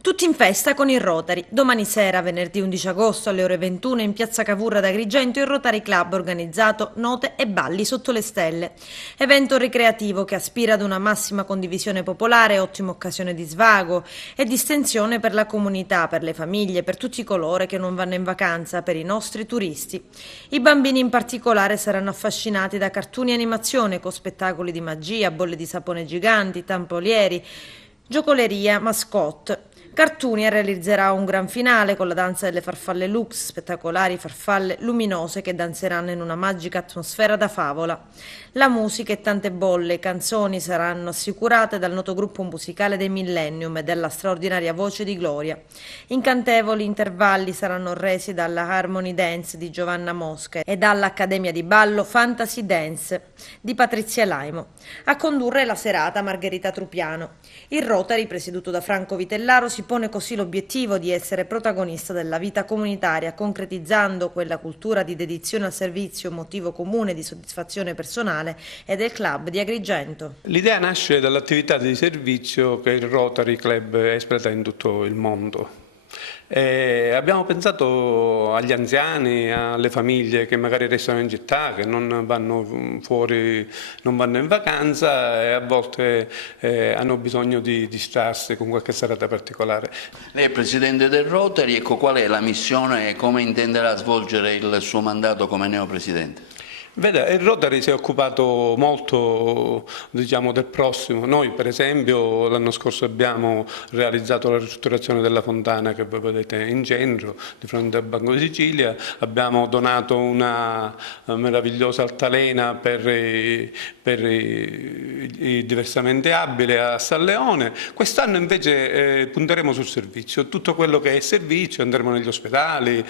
Tutti in festa con il Rotary. Domani sera, venerdì 11 agosto, alle ore 21, in piazza Cavourra d'Agrigento, il Rotary Club ha organizzato Note e balli sotto le stelle. Evento ricreativo che aspira ad una massima condivisione popolare, ottima occasione di svago e distensione per la comunità, per le famiglie, per tutti coloro che non vanno in vacanza, per i nostri turisti. I bambini in particolare saranno affascinati da cartoni e animazione con spettacoli di magia, bolle di sapone giganti, tampolieri, giocoleria, mascotte. Cartunia realizzerà un gran finale con la danza delle farfalle Lux, spettacolari farfalle luminose che danzeranno in una magica atmosfera da favola. La musica e tante bolle e canzoni saranno assicurate dal noto gruppo musicale dei Millennium e dalla straordinaria voce di Gloria. Incantevoli intervalli saranno resi dalla Harmony Dance di Giovanna Mosca e dall'Accademia di Ballo Fantasy Dance di Patrizia Laimo. A condurre la serata Margherita Trupiano. Il Rotary, presieduto da Franco Vitellaro, si pone così l'obiettivo di essere protagonista della vita comunitaria, concretizzando quella cultura di dedizione al servizio, motivo comune di soddisfazione personale e del club di Agrigento. L'idea nasce dall'attività di servizio che il Rotary Club espleta in tutto il mondo. Abbiamo pensato agli anziani, alle famiglie che magari restano in città, che non vanno fuori, non vanno in vacanza e a volte hanno bisogno di distrarsi con qualche serata particolare. Lei è presidente del Rotary, ecco, qual è la missione e come intenderà svolgere il suo mandato come neopresidente? Vede, il Rotary si è occupato molto, diciamo, del prossimo. Noi, per esempio, l'anno scorso abbiamo realizzato la ristrutturazione della fontana che voi vedete in centro, di fronte al Banco di Sicilia. Abbiamo donato una meravigliosa altalena per i diversamente abili a San Leone. Quest'anno invece punteremo sul servizio. Tutto quello che è servizio, andremo negli ospedali,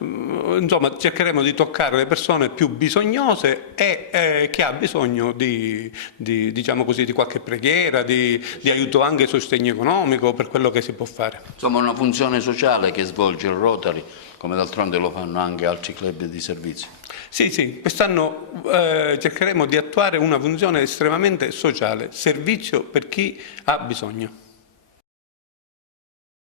insomma cercheremo di toccare le persone più bisognose e chi ha bisogno diciamo così, di qualche preghiera, di aiuto anche sostegno economico per quello che si può fare. Insomma, una funzione sociale che svolge il Rotary, come d'altronde lo fanno anche altri club di servizio. Sì, quest'anno cercheremo di attuare una funzione estremamente sociale, servizio per chi ha bisogno.